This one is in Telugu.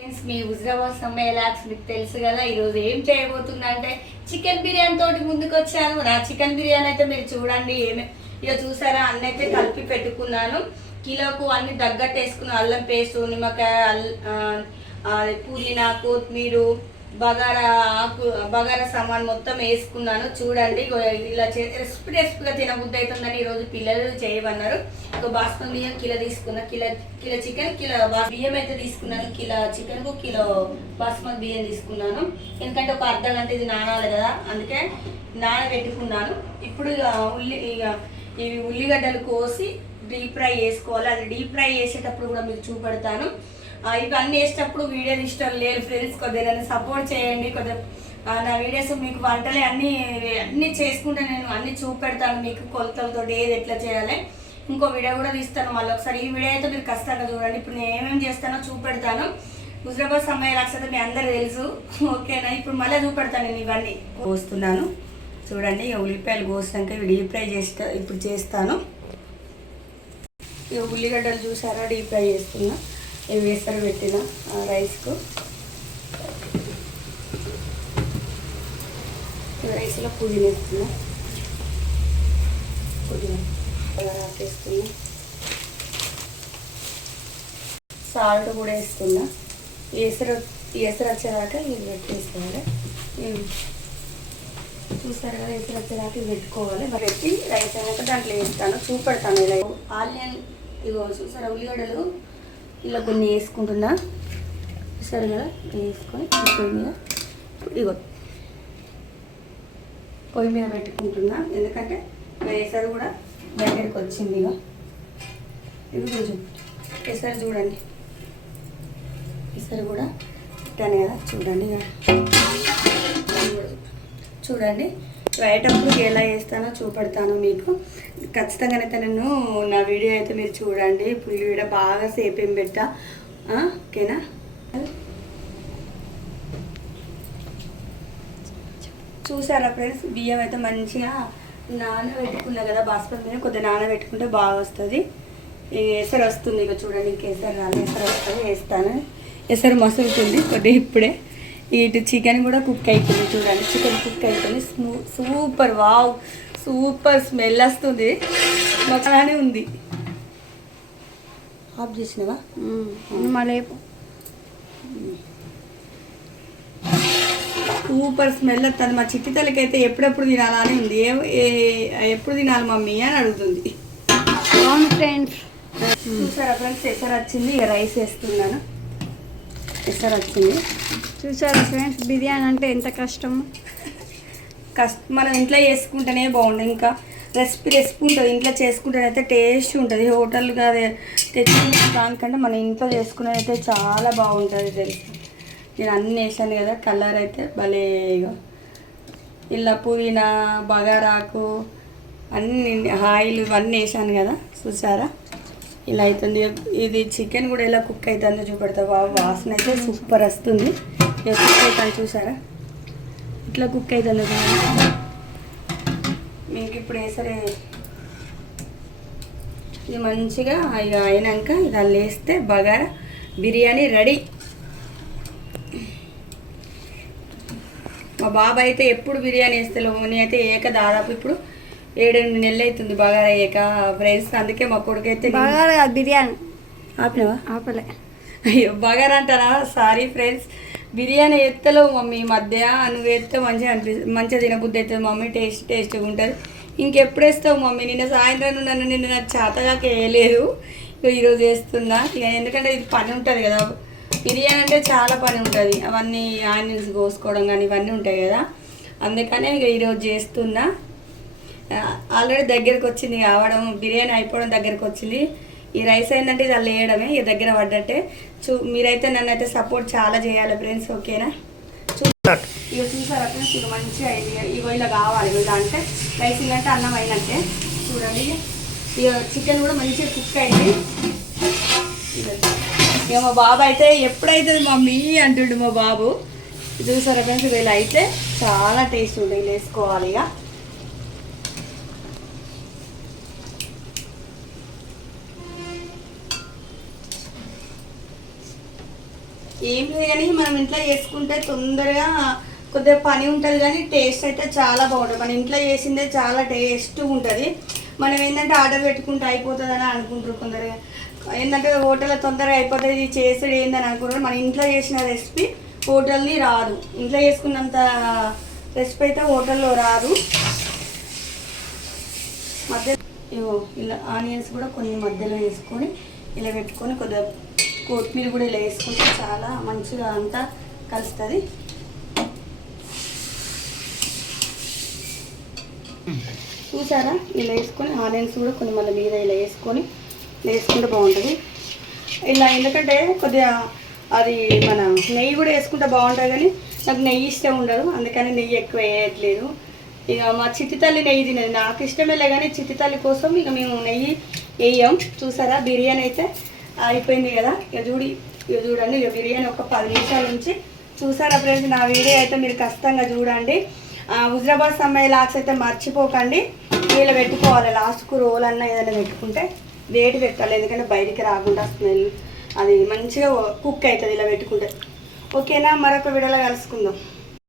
ఫ్రెండ్స్, మీ హుజరాబాద్ సమ్మయ్య లాక్స్ మీకు తెలుసు కదా. ఈరోజు ఏం చేయబోతున్నా అంటే చికెన్ బిర్యానీ తోటి ముందుకు వచ్చాను. నా చికెన్ బిర్యానీ అయితే మీరు చూడండి. ఇక చూసారా, అన్నీ అయితే కలిపి పెట్టుకున్నాను. కిలోకు అన్ని తగ్గట్టు వేసుకున్నాను. అల్లం పేస్ట్, నిమ్మకాయ, పుదీనా, కొత్తిమీర, బగారా ఆకు, బగారా సామాన్ మొత్తం వేసుకున్నాను. చూడండి, ఇలా రెసిపీగా తినబుద్ధి అవుతుందని ఈరోజు పిల్లలు చేయమన్నారు. ఒక బాస్మతి బియ్యం కిలో తీసుకున్నా, కిలో చికెన్, కిలో బియ్యం అయితే తీసుకున్నాను. కిలో చికెన్కు కిలో బాస్మతి బియ్యం తీసుకున్నాను. ఎందుకంటే ఒక అర్ధ గంట ఇది నానాలి కదా, అందుకే నానబెట్టుకున్నాను. ఇప్పుడు ఇవి ఉల్లిగడ్డలు కోసి డీప్ ఫ్రై చేసుకోవాలి. అది డీప్ ఫ్రై చేసేటప్పుడు కూడా మీకు చూపెడతాను. ఇవన్నీ వేసేటప్పుడు వీడియోలు ఇష్టం లేదు ఫ్రెండ్స్, కొద్దిగా నన్ను సపోర్ట్ చేయండి. కొద్దిగా నా వీడియోస్ మీకు వంటలే అన్నీ చేసుకుంటే నేను అన్నీ చూపెడతాను మీకు, కొలతలతో ఏది ఎట్లా చేయాలి. ఇంకో వీడియో కూడా తీస్తాను మళ్ళీ ఒకసారి. ఈ వీడియో అయితే మీరు ఖచ్చితంగా చూడండి. ఇప్పుడు నేను ఏమేమి చేస్తానో చూపెడతాను. హుజరాబాద్ సమ్మయ్య లాక్స్ అయితే మీ అందరూ తెలుసు, ఓకేనా. ఇప్పుడు మళ్ళీ చూపెడతాను. నేను ఇవన్నీ కోస్తున్నాను చూడండి. ఉల్లిపాయలు కోసినాక ఇవి డీప్ ఫ్రై ఇప్పుడు చేస్తాను. ఇక ఉల్లిగడ్డలు చూసారా, డీప్ ఫ్రై చేస్తున్నా. ఇవి వేసరి పెట్టిన రైస్కు, రైస్లో పుదీనా వేస్తున్నా, పుదీనా వేస్తున్నా, సాల్ట్ కూడా వేస్తున్నా. ఎసరు వచ్చేదాకా ఇది పెట్టేసుకోవాలి. చూసారు కదా, ఎసరు వచ్చేదాకా ఇది పెట్టుకోవాలి. పెట్టి రైస్ అయినాక దాంట్లో వేస్తాను, చూపెడతాను. ఇలా ఆనియన్ ఇగో చూసారా, ఉల్లిగడ్డలు ఇలా కొన్ని వేసుకుంటున్నా. చూసారు కదా, వేసుకొని పొయ్యి మీద పెట్టుకుంటున్నా. ఎందుకంటే ఎసరు కూడా దగ్గరికి వచ్చింది. ఇది కొంచెం ఎసరు చూడండి, ఎసరు కూడా పెట్టాను కదా చూడండి. చూడండి వేయటప్పుడు ఎలా వేస్తానో చూపెడతాను మీకు. ఖచ్చితంగానైతే నేను నా వీడియో అయితే మీరు చూడండి. ఇప్పుడు ఈ వీడియో బాగా సేపు ఏం పెట్టా, ఓకేనా. చూసారా ఫ్రెండ్స్, బియ్యం అయితే మంచిగా నానబెట్టుకున్నా కదా, బాస్మతి బియ్యం కొద్దిగా నానబెట్టుకుంటే బాగా వస్తుంది. ఎసరు వస్తుంది. ఇక చూడండి, ఇంక ఎసరు వస్తుంది, వేస్తాను. ఎసరు మసులుతుంది కొద్దిగా ఇప్పుడే. ఇటు చికెన్ కూడా కుక్ అవుతుంది చూడండి. చికెన్ కుక్ అవుతుంది. సూపర్, వావ్, సూపర్ స్మెల్ వస్తుంది. బాగానే ఉంది. ఆఫ్ చేసినవా మళ్ళీ? సూపర్ స్మెల్ వస్తుంది. మా చిట్టి తల్లికైతే ఎప్పుడెప్పుడు తినాలని ఉంది. ఎప్పుడు తినాలి మమ్మీ అని అడుగుతుంది. అవును ఫ్రెండ్స్, చూసారా ఫ్రెండ్స్, ఎసరు వచ్చింది. ఇక రైస్ వేస్తున్నాను. ఎసరు వచ్చింది. చూసారా ఫ్రెండ్స్, బిర్యానీ అంటే ఎంత కష్టం. మనం ఇంట్లో చేసుకుంటేనే బాగుంటుంది. ఇంకా రెసిపీ ఉంటుంది. ఇంట్లో చేసుకుంటేనైతే టేస్ట్ ఉంటుంది. హోటల్ కాదు తెచ్చుకునే దానికంటే మన ఇంట్లో చేసుకునేది అయితే చాలా బాగుంటుంది తెలుసు. నేను అన్నీ వేసాను కదా, కలర్ అయితే భలే. ఇలా పుదీనా, బగారాకు, అన్ని ఆయిల్ ఇవన్నీ వేసాను కదా, చూసారా ఇలా అవుతుంది. ఇది చికెన్ కూడా ఎలా కుక్ అవుతుందో చూపెడతా. వాసన అయితే సూపర్ వస్తుంది. కుక్ అవుతాను చూసారా, ఇట్లా కుక్ అవుతుంది మీకు. ఇప్పుడు వేసరే ఇది మంచిగా ఇక అయినాక ఇది వేస్తే బగారా బిర్యానీ రెడీ. మా బాబు అయితే ఎప్పుడు బిర్యానీ వేస్తలేవు. నేనైతే దాదాపు ఇప్పుడు 7-8 నెలలు అవుతుంది బగారా అయ్యాక ఫ్రెండ్స్. అందుకే మా కొడుకైతే బగారా బిర్యానీ ఆపినవా? ఆపలే. అయ్యో, బగారా అంటారా, సారీ ఫ్రెండ్స్. బిర్యానీ ఎత్తలేవు మమ్మీ మధ్య. నువ్వు వేస్తే మంచిగా మంచిగా తినబుద్ధి అవుతుంది మమ్మీ, టేస్ట్గా ఉంటుంది. ఇంకెప్పుడు వేస్తావు మమ్మీ? నిన్న సాయంత్రం నిన్న నాకు చేతగాక వేయలేదు, ఈరోజు వేస్తున్నా. ఇక ఎందుకంటే ఇది పని ఉంటుంది కదా, బిర్యానీ అంటే చాలా పని ఉంటుంది. అవన్నీ ఆనియన్స్ కోసుకోవడం కానీ ఇవన్నీ ఉంటాయి కదా, అందుకనే ఇక ఈరోజు చేస్తున్నా. ఆల్రెడీ దగ్గరికి వచ్చింది కావడం, బిర్యానీ అయిపోవడం దగ్గరికి వచ్చింది. ఈ రైస్ ఏంటంటే ఇది అలా వేయడమే, ఇక దగ్గర పడ్డట్టే. మీరైతే నన్ను అయితే సపోర్ట్ చాలా చేయాలి ఫ్రెండ్స్, ఓకేనా. ఇక చూసారా ఫ్రెండ్స్, ఇక మంచిగా ఇగో ఇలా కావాలి. ఇలా అంటే రైస్ ఇలా అంటే అన్నం అయినట్టే చూడండి. ఇక చికెన్ కూడా మంచిగా కుక్ అయింది. ఇక మా బాబు అయితే ఎప్పుడైతుంది మమ్మీ అంటుండు మా బాబు. చూసారా ఫ్రెండ్స్, ఇలా అయితే చాలా టేస్ట్ ఉంటుంది. ఇలా వేసుకోవాలి. ఇక ఏం లేదు కానీ మనం ఇంట్లో చేసుకుంటే తొందరగా కొద్దిగా పని ఉంటుంది కానీ టేస్ట్ అయితే చాలా బాగుంటుంది. మన ఇంట్లో చేసిందే చాలా టేస్ట్ ఉంటుంది. మనం ఏంటంటే ఆర్డర్ పెట్టుకుంటే అయిపోతుందని అనుకుంటారు కొందరు. ఏంటంటే హోటల్లో తొందరగా అయిపోతుంది, ఇది చేసేది ఏందని అనుకుంటారు. మన ఇంట్లో చేసిన రెసిపీ హోటల్ని రాదు. ఇంట్లో చేసుకున్నంత రెసిపీ అయితే హోటల్లో రాదు. మధ్య ఇలా ఆనియన్స్ కూడా కొన్ని మధ్యలో వేసుకొని ఇలా పెట్టుకొని కొద్దిగా కొత్తిమీర కూడా ఇలా వేసుకుంటే చాలా మంచిగా అంతా కలుస్తుంది. చూసారా, ఇలా వేసుకొని ఆనియన్స్ కూడా కొన్ని మళ్ళీ మీద ఇలా వేసుకుంటే బాగుంటుంది. ఇలా ఎందుకంటే కొద్దిగా అది మన నెయ్యి కూడా వేసుకుంటే బాగుంటుంది కానీ నాకు నెయ్యి ఇష్టం ఉండదు, అందుకని నెయ్యి ఎక్కువ వేయట్లేదు. ఇక మా చిట్టి తల్లి నెయ్యి తినేది, నాకు ఇష్టమేలే కానీ చిట్టి తల్లి కోసం ఇక మేము నెయ్యి వేయం. చూసారా బిర్యానీ అయితే అయిపోయింది కదా. ఇక చూడండి ఇక బిర్యానీ ఒక 10 నిమిషాల నుంచి. చూసారా ఫ్రెండ్స్, నా వీడియో అయితే మీరు ఖచ్చితంగా చూడండి. హుజరాబాద్ సమ్మాయి లాక్స్ అయితే మర్చిపోకండి. వీళ్ళు పెట్టుకోవాలి లాస్ట్కు రోల్ అన్న ఏదైనా పెట్టుకుంటే వేడి పెట్టాలి, ఎందుకంటే బయటికి రాకుండా స్మెల్ అది మంచిగా కుక్ అవుతుంది ఇలా పెట్టుకుంటే. ఓకేనా, మరొక వీడియోలో కలుసుకుందాం.